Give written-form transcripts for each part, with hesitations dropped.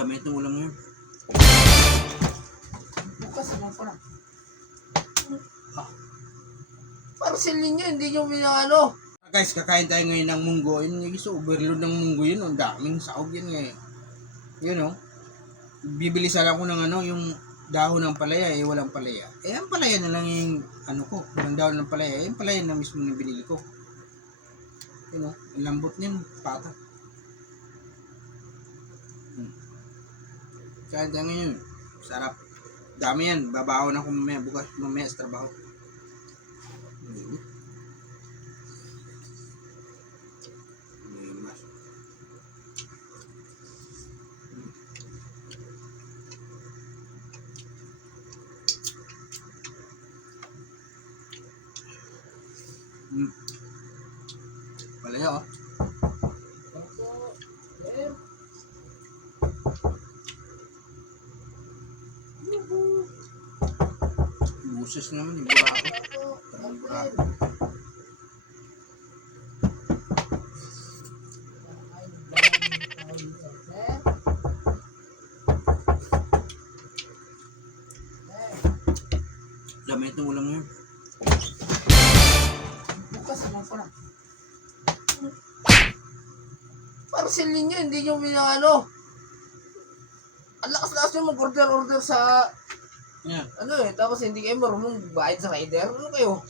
Dami itong ulam ngayon. Bukas naman pala. Ah. Parcel ninyo, hindi nyo ano. Guys, kakain tayo ngayon ng munggo. Yun yung iso, overload ng munggo yun. Ang daming sahog yun ngayon. Yun o. Bibili sana ko ng ano, yung dahon ng palaya, walang palaya. Ang palaya na lang yung ano ko, walang dahon ng palaya. Yung palaya na mismo yung binili ko. Yun o, ang lambot niyan, pata. Kain tayo ngayon. Sarap. Dami yan. Babaon ako mamaya, bukas mamaya sa trabaho. Palaya oh. Buses naman yung burako. Dami itong ulam ngayon. Bukas naman pala. Parcel ninyo, hindi nyo ano. Ang lakas-lakas nyo mag-order sa Yeah. ano tapos hindi kayo marunong bayad sa rider. Ano kayo?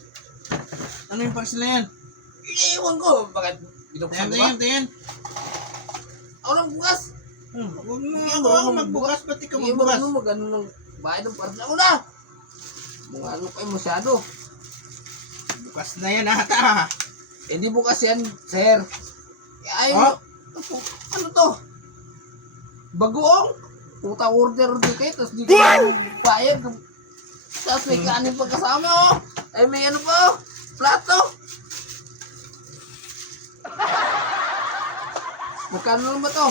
Ano yung parcel na yan? Ewan ko, bakit binuksan ko ba? Tayan. Ako nang bukas. Huwag mo ako magbukas, ba't ikaw Hindi magbukas? marunong mag-ano ng bayad ng parcel. Ako na! Mga ano kayo masyado. Bukas na yan ata. Hindi bukas yan, sir. Oh? Ano to? Bagoong? Puta order kayo, tapos di ko bayad. Tapos may kanin pa kasama, oh. Ay may ano pa, oh. Plato. Magkano naman ba to?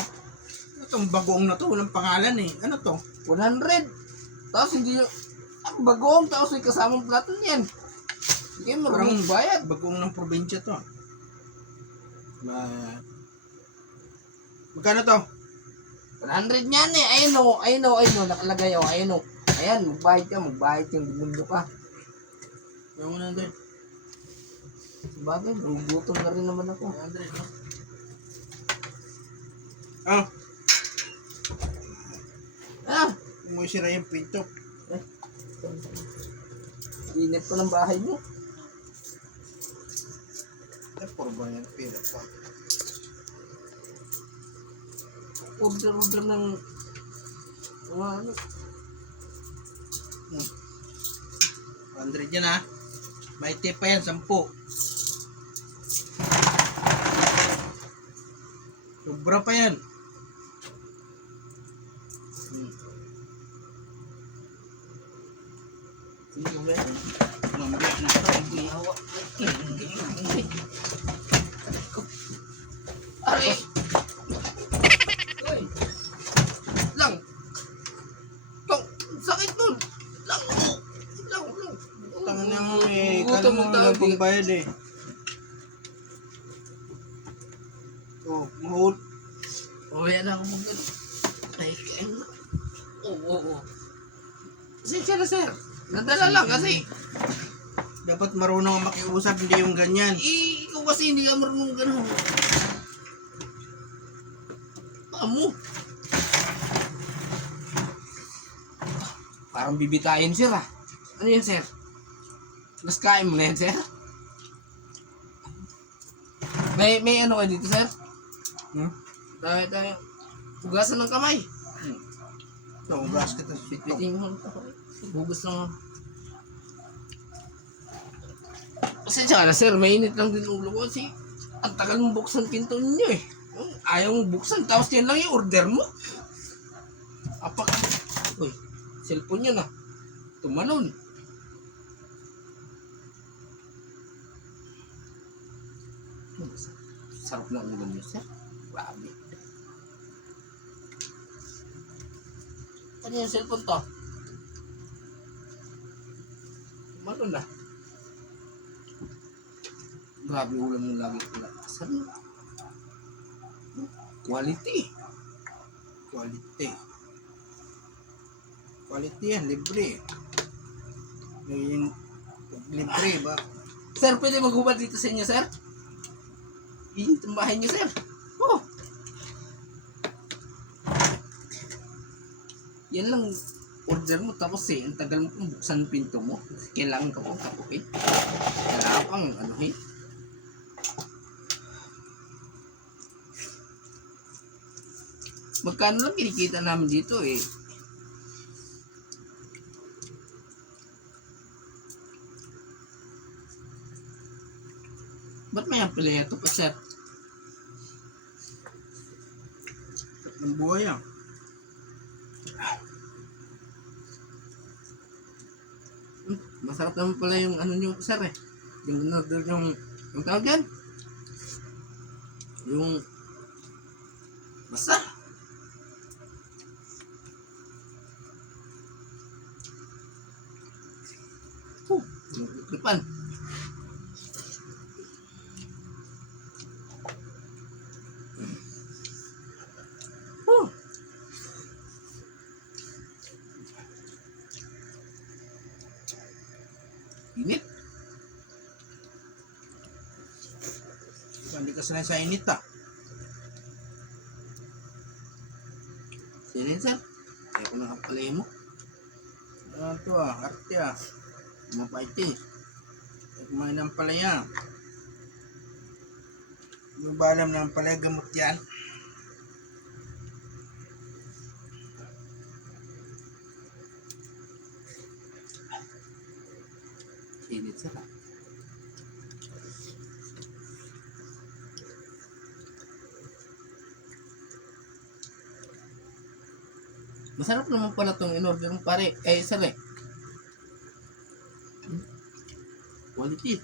Itong bagoong na to, walang pangalan eh. Ano to? 100. Tapos hindi yung bagoong, tapos may kasamang plato niyan. Hindi kayo marunong bayad. Bagoong ng probinsya to. Magkano to? 100 niyan eh. Ayun o, nakalagay o, ayun o. Ayan, magbayad yung mundo ka. Yung 100. Sabagay, gugutom na rin naman ako. 100 no? Ah, Ah, mo sira yung pinto. init pa ng bahay mo. Puro ba yan pila pa? Order ng ano. 100 yan ha. May tip pa yan, 10. Sobra pa yan. Hindi ko ba? Mamaya na ito. Bihawa. Aray! Uy! Lang! Tong! Sakit nun! Lang! Tangan na mo eh. Gutom Kala mo mo tayo, lang pagbayad eh. Oh, mahul. O, yan ako mag-ano. Ay, kain na. Oo. Pasensya na, sir. Nadala lang kasi. Dapat marunong ang makiusap, hindi yung ganyan. Ikaw kasi hindi ka marunong gano'n. Amo. Parang bibitayin, sir ah. Ano yan, sir? Mas kain mo na yan, sir? May ano kayo dito, sir? Tayo. Hugasan ng kamay. Naugas ka tapos bito. Bitbitin mo. Hugas ng... Pasensya ka na, sir. Mainit lang din ulo ko kasi ang tagal mong buksan pinto ninyo eh. Ayaw mong buksan, tapos yan lang yung order mo. Apak. Uy, cellphone yun ah. Tumalon. Sarap na ulo niyo, sir. Grabe. Ano yung cellphone to? Tumalon na. Grabe ulam mo lagi ko na. Saan? Quality. Quality. Quality yan, libre. Ngayon, libre ba? Sir, pwede maghubad dito sa inyo, sir? Init ang bahay niyo, sir. Oh. Yan lang order mo, tapos ang tagal mo kung buksan ang pinto mo. Kailangan ka pong tapukin. Kailangan pang anuhin. Magkano lang kinikita namin dito eh. Ba't may ampalaya ito pa, sir? Ang buhay yan. Masarap naman pala yung ano nyo, sir eh. Yung tawag yan? Yung basta. Yung kripan. Init. Hindi ka sanay sa init ah. Sinin, sir. Kaya ko lang ampalaya mo. Ano to ah, arte ah. Mapait eh. Kumain ng palaya. Hindi ba alam na ang palaya gamot yan? Init, sir. Masarap naman pala itong in-order mo, pare. Eh, sir eh. Quality.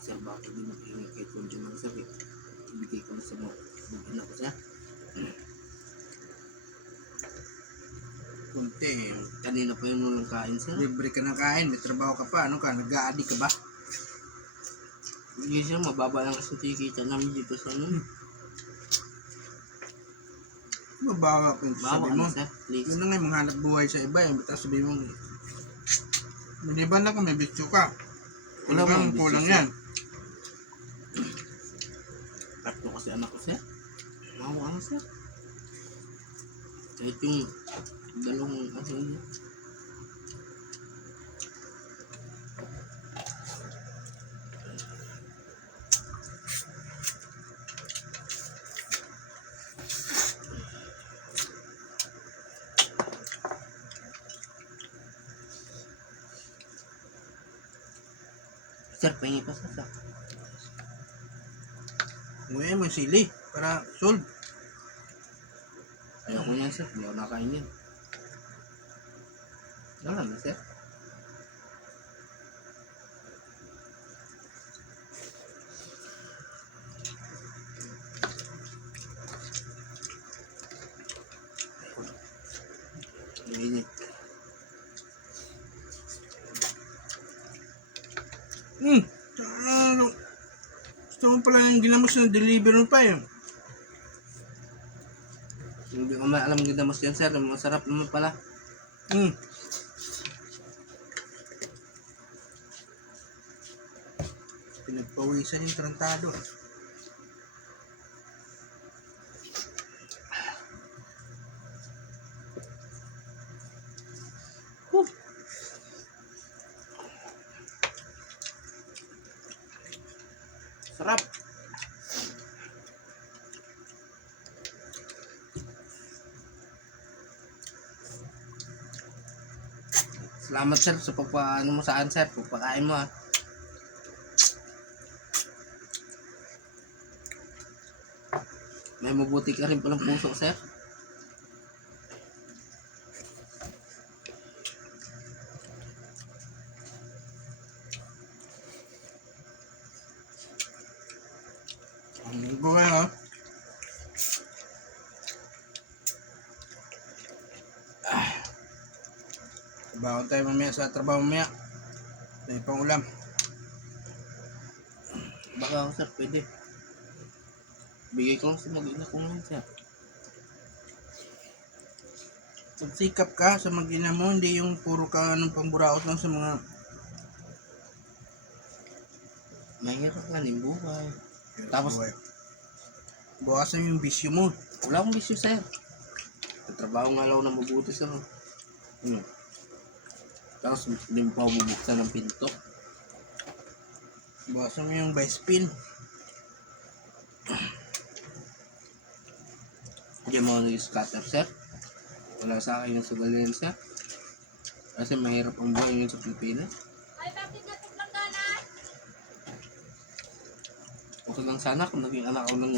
Sir, bakit hindi mo kayo kay Tonjo ng sir eh? Ibigay ko na sa mga anak ko, sir. Kunti. Kanina pa yun walang kain, sir. Libre ka ng kain, may trabaho ka pa. Ano ka, nag-a-addict ka ba? Hindi, sir, mababa lang kasi tikita namin dito sa ano. Mabawa pa yung Bawa sabi mo. na, sir. Please. Yun na nga yung mga hanap buhay sa iba. Yung basta sabi mo, maliban na kung may bitso ka. Wala Wala bang kulang bisyo, yan. Tatlo kasi anak ko, sir. Mawa na, sir. Kahit yung dalawang ano yun. Sir, pahingi pa, sir. Ngayon mo yung sili para solve. Ayoko yan, sir. Hindi ako nakain yan. Wala na, sir. Mainit. Gusto mo pala yung ginamos na deliver mo pa yun. Hindi ko alam ginamos yan, sir. Masarap naman pala. Pinagpawisan yung tarantado. Sarap. Salamat, sir, sa pagpaano mo sa akin, sir. Pagpakain mo, ha. May mabuti ka rin palang puso, sir. Gawin ha. Trabaho tayo mamaya sa trabaho mamaya. Tayo pang ulam. Baka ako sir, pwede. Bigay ko lang sa mag-ina ko ngayon sir. Magsikap ka sa mag-ina mo, hindi yung puro ka anong pamburaot lang sa mga... Mahirap nga ng buhay. Tapos, bukasan yung bisyo mo. wala akong bisyo sir. Trabaho nga lang ako na mabuti sir. Tapos, hindi mo pa bubuksan ng pinto. Bukasan mo yung vice pin. Hindi mo yung scatter sir. Wala sa akin yung sugalin sir. Kasi mahirap ang buhay ngayon sa Pilipinas. Okay lang sana kung naging anak ko ng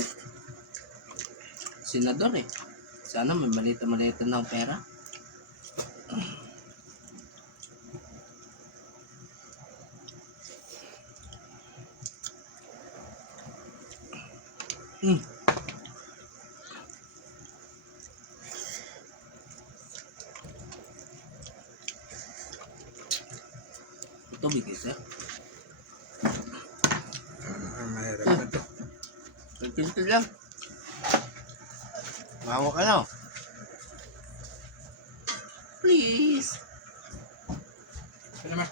senador eh. Sana may malita-malita ng pera. Ito bigay sir. Mahirap na to. Pagkinto lang. Mahawa ka na. Please. Ano naman?